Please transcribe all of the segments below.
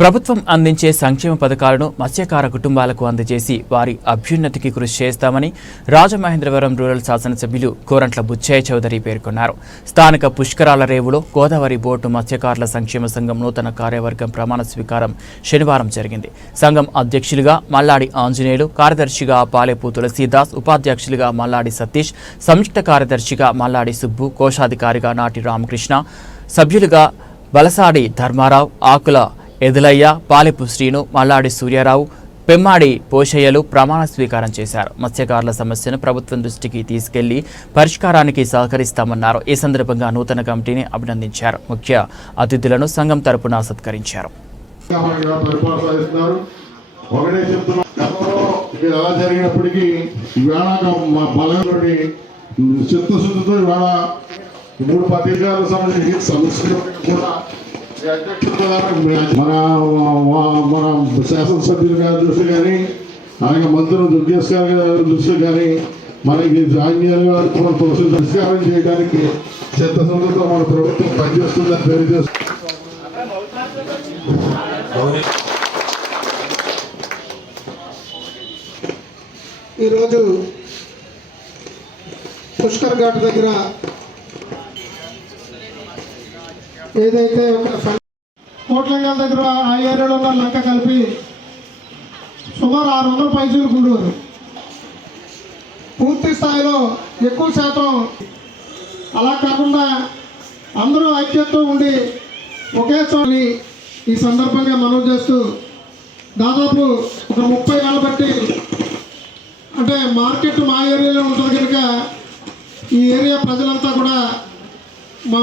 ప్రభుత్వం అందించే సంక్షేమ పథకాలను మత్స్యకార కుటుంబాలకు అందజేసి వారి అభ్యున్నతికి కృషి చేస్తామని రాజమహేంద్రవరం రూరల్ శాసనసభ్యులు కోరంట్ల బుచ్చయ్య చౌదరి పేర్కొన్నారు. స్థానిక పుష్కరాల రేవులో గోదావరి బోర్డు మత్స్యకారుల సంక్షేమ సంఘం నూతన కార్యవర్గం ప్రమాణ స్వీకారం శనివారం జరిగింది. సంఘం అధ్యక్షులుగా మల్లాడి ఆంజనేయులు కార్యదర్శిగా పాలేపు తులసీదాస్ ఉపాధ్యక్షులుగా మల్లాడి సతీష్ సంయుక్త కార్యదర్శిగా మల్లాడి సుబ్బు కోశాధికారిగా నాటి రామకృష్ణ సభ్యులుగా బలసాడి ధర్మారావు ఆకుల ఎదులయ్య పాలెపు శ్రీను మల్లాడి సూర్యారావు పెమ్మాడి పోషయ్యలు ప్రమాణ స్వీకారం చేశారు. మత్స్యకారుల సమస్యను ప్రభుత్వం దృష్టికి తీసుకెళ్ళి పరిష్కారానికి సహకరిస్తామన్నారు. ఈ సందర్భంగా నూతన కమిటీని అభినందించారు. ముఖ్య అతిథులను సంఘం తరపున సత్కరించారు. ఒకటే జరిగినప్పటికీ ఈవేళ బలంలోని చిత్తశుద్ధితో ఇవాళ మూడు పత్రికలకు సంబంధించి సమస్యలు కూడా మన మన- శాసనసభ్యులు గారి దృష్టి కానీ అలాగే మంత్రులు దుర్గేష్ గారి దృష్టి కానీ మనకి జాన్యాలుగా మన పరిష్కారం చేయడానికి చిత్తశుద్ధితో మన ప్రభుత్వం పనిచేస్తుందని తెలియజేస్తుంది ఈరోజు పుష్కర్ ఘాట్ దగ్గర ఏదైతే ఒక కోట్లంగల్ దగ్గర ఆ ఏరియాలో ఉన్న లంక కలిపి సుమారు ఆరు వందల పైసలు కూడేవారు పూర్తి స్థాయిలో ఎక్కువ శాతం అలా కాకుండా అందరూ ఐక్యతతో ఉండి ఒకే చోని ఈ సందర్భంగా మనం చేస్తూ దాదాపు ఒక ముప్పై ఏళ్ళ బట్టి అంటే మార్కెట్ మా ఏరియాలో ఉంటుంది కనుక ఈ ఏరియా ప్రజలంతా కూడా మా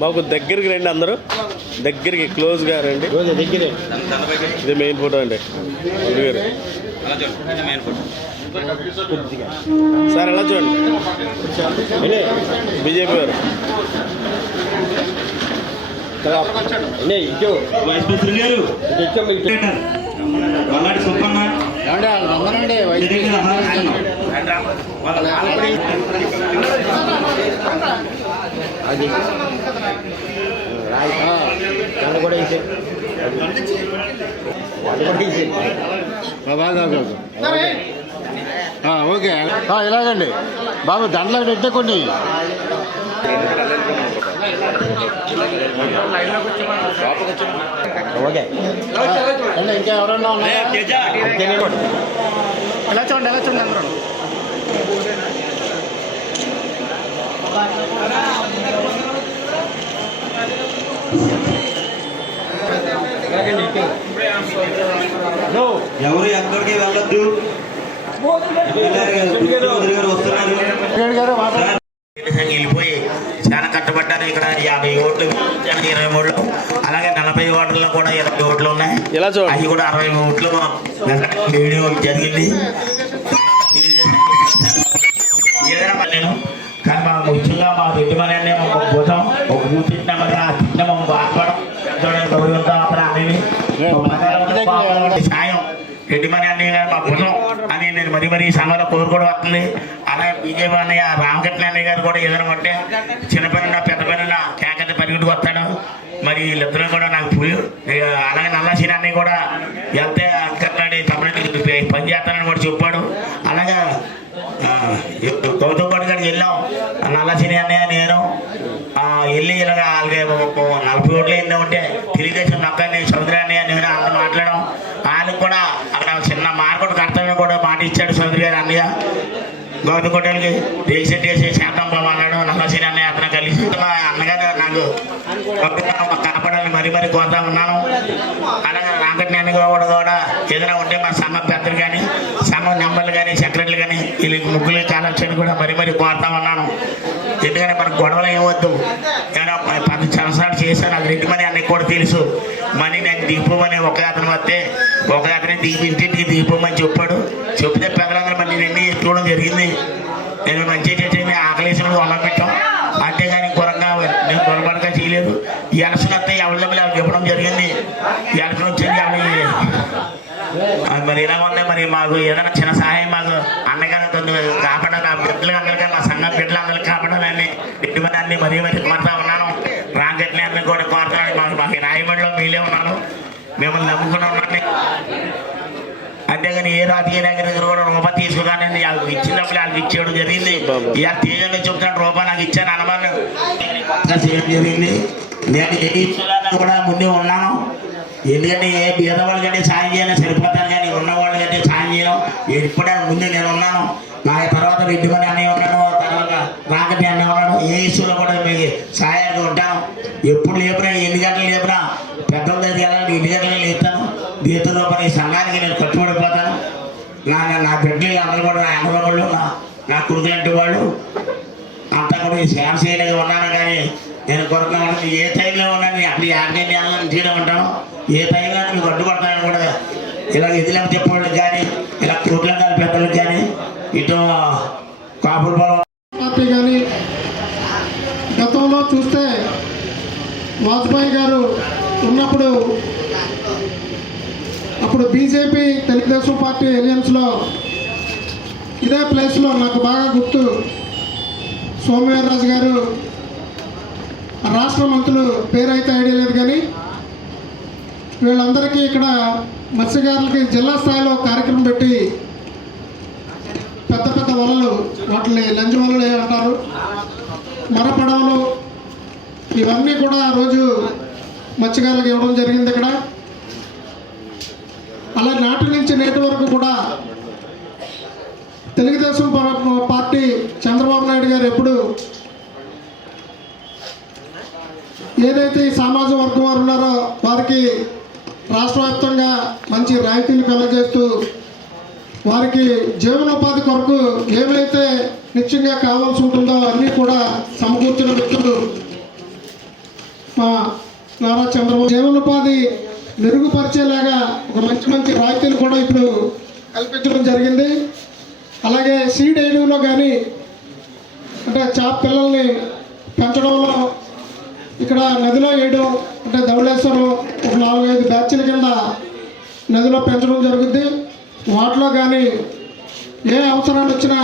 మాకు దగ్గరికి రండి అందరూ. దగ్గరికి క్లోజ్గా రండి. ఇది మెయిన్ ఫోటో అండి. గారు సార్ ఎలా చూడండి? బీజేపీ గారు. వైస్ ప్రెసిడెంట్ గారు ఇటు ఇచ్చాము ఇటు మల్లాడి సుబ్బన్న జరిగిన ఆహ్వానిస్తున్నాం. అది దండ కూడా వేసాను అది కూడా వేసాను ఓకే. ఇలాగండి. బాబు దండలో పెట్టే కొన్ని. ఓకే. ఇంకా ఎవరన్నా ఎలా చూడండి ఎలా చూడండి అందరూ? ఎవరు ఎక్కడికి వెళ్ళొద్దు? వెళ్ళిపోయి చాలా కట్టబడ్డారు. ఇక్కడ యాభై ఓట్లు ఇరవై ఓట్లు అలాగే నలభై ఓట్లలో కూడా ఇరవై ఓట్లు ఉన్నాయి. అవి కూడా అరవై ఓట్లు వేయడం జరిగింది. ఏదైనా నేను. కానీ మా ముఖ్యంగా మా రెడ్డి సాయం. రెడ్డి అన్నయ్య గారు మా భుజం అని నేను మరి మరి ఈ సంఘంలో కోరుకోవడం వస్తుంది. అలాగే బీజేపీ అన్నయ్య రామకృష్ణ అన్నయ్య గారు కూడా ఏదైనా ఉంటే చిన్న పెద్ద పని కేకత పరిగెట్టుకు వస్తాడు. మరి వీళ్ళిద్దరూ కూడా నాకు పులి అలాగే నల్లసీన అన్నయ్య కూడా వెళ్తే అంకట్లాడి తమిళనాడు పని చేస్తానని కూడా చెప్పాడు. అలాగే గౌతమ్ గౌడ్ గారికి వెళ్ళాం. నలభై ఉంటే తెలుగుదేశం నక్కని చౌదరి నేను అందరూ మాట్లాడడం. వాళ్ళకి కూడా అక్కడ చిన్న మార్కెట్ కర్తవ్యం కూడా మాట ఇచ్చాడు చౌదరి గారు అన్నయ్య. గౌతమ్ గొడ్డలకి రీసెట్ చేసి శాతం మాట్లాడడం అన్నాడు నల్లసీని అన్నయ్య అతను కలిసి మా అన్నగారు నాకు కనపడాలని మరీ మరీ కోరుతా ఉన్నాను. అలాగే రాంకటి అన్నయ్య కూడా కూడా ఏదైనా ఉంటే మా సమ్మ పెద్దలు కానీ సమ్మ నెంబర్లు కానీ సెక్రటరీలు కానీ వీళ్ళకి ముగ్గులు కాలక్షని కూడా మరి మరి కోరుతా ఉన్నాను. ఎందుకంటే మనకు గొడవలు ఏమొద్దు చేశాను. అది రెడ్డి మనీ అన్నీ కూడా తెలుసు. మనీ నాకు దీపమని ఒక అతను వస్తే ఒక అతనే దిగి ఇంటింటికి దీపమని చెప్పాడు. చెప్తే పెద్దలందరూ మరి నేను ఎన్ని చూడడం జరిగింది. నేను మంచిగా చేసి ఆకలేసిన వాళ్ళ పెట్టాం. అంతేగాని గురంగా నేను పొరపాటుగా చేయలేదు. ఈ ఎలక్షన్ వస్తే ఎవరి దగ్గర ఇవ్వడం జరిగింది? ఈ ఎలక్షన్ వచ్చింది మరి ఇలా ఉంది? మరి మాకు ఏదైనా చిన్న సహాయం మాకు అన్నగారు కాపాడాలి. నా బిడ్డలు అందరికీ నా సంఘం బిడ్డలు అందరికీ కాపాడాలని ఇటువంటి అన్ని మరీ మరీ కోరుతా ఉన్నాను రాంగట్ని అన్ని కూడా కోరుతున్నాను మాకు మాకు రాయబడిలో మీలే ఉన్నాను మిమ్మల్ని నమ్ముకుని ఉన్నాను అంతేగాని ఏ రాజకీయ నాయకుడి దగ్గర కూడా రూపాయి తీసుకురానండి వాళ్ళకి ఇచ్చినప్పుడు వాళ్ళకి ఇచ్చేయడం జరిగింది. ఇవాళ తేజంలో చెప్తాను రూపాయి నాకు ఇచ్చాను అనుమానం. చేయడం జరిగింది. నేను ఏ ఇచ్చేదాన్ని కూడా ముందే ఉన్నాను. ఎందుకంటే ఏ పేదవాళ్ళు కంటే సాయం చేయాలని సరిపోతాను కానీ ఉన్నవాళ్ళు కంటే సాయం చేయడం ఎప్పుడైనా ముందే నేను ఉన్నాను. నా తర్వాత రెడ్డి మని అనే ఉన్నాను తర్వాత రాకటి అనే ఉన్నాను ఏ ఇష్యూలో కూడా మీకు సహాయంగా ఉంటాను. ఎప్పుడు లేపినా ఎన్ని గంటలు లేపినా పెద్దల దగ్గర వెళ్ళాలి ఎన్ని గంటలు లేపుతాను. గీతలో పని సంఘానికి నేను కట్టుబడిపోతాను నా నా- నా బిడ్డలు అందరూ కూడా నా అన్నదమ్ముళ్ళు నా నా కొడుకులంటి వాళ్ళు అంతా కూడా ఈ సేవ చేయలేదు ఉన్నాను కానీ నేను కొరత ఏ టైంలో ఉన్నాను అప్పుడు యాభై నెలల ఇంటిలో ఉంటాను ఏ టైంలో మీకు అడ్డుపడతాను కూడా ఇలా ఎదులేమ చెప్పేవాళ్ళకి కానీ ఇలా కోట్లంగా పెద్దలకు కానీ ఇటు కాపుల పొలం పార్టీ కానీ గతంలో చూస్తే వాజ్పేయి గారు ఉన్నప్పుడు అప్పుడు బీజేపీ తెలుగుదేశం పార్టీ ఎలియన్స్లో ఇదే ప్లేస్లో నాకు బాగా గుర్తు. సోమవీర్రాజు గారు రాష్ట్ర మంత్రులు పేరైతే ఐడియా లేదు కానీ వీళ్ళందరికీ ఇక్కడ మత్స్యకారులకి జిల్లా స్థాయిలో కార్యక్రమం పెట్టి పెద్ద పెద్ద వలలు వాటిని లంచ్ వలలు అంటారు. మరపడవలు ఇవన్నీ కూడా ఆ రోజు మత్స్యకారులకు ఇవ్వడం జరిగింది ఇక్కడ. అలా నాటి నుంచి నేటి వరకు కూడా తెలుగుదేశం పార్టీ చంద్రబాబు నాయుడు గారు ఎప్పుడు ఏదైతే ఈ సామాజిక వర్గం వారు ఉన్నారో వారికి రాష్ట్ర వ్యాప్తంగా మంచి రాయితీలు కలగజేస్తూ వారికి జీవనోపాధి కొరకు ఏమైతే నిత్యంగా కావాల్సి ఉంటుందో అన్నీ కూడా సమకూర్చిన వ్యక్తులు మా నారా చంద్రబాబు. జీవనోపాధి మెరుగుపరిచేలాగా ఒక మంచి మంచి రాయితీలు కూడా ఇప్పుడు కల్పించడం జరిగింది. అలాగే సీడ్ వేయడంలో కానీ అంటే చేప పిల్లల్ని పెంచడంలో ఇక్కడ నదిలో వేయడం అంటే ధవళేశ్వరం ఒక నాలుగైదు బ్యాచ్ల కింద నదిలో పెంచడం జరుగుద్ది. వాటిలో కానీ ఏ అవసరాలు వచ్చినా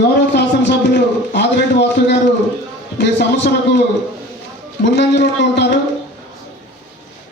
గౌరవ శాసనసభ్యులు ఆదిరెడ్డి వాసు గారు మీ సమస్యలకు ముందంజలోనే ఉంటారు.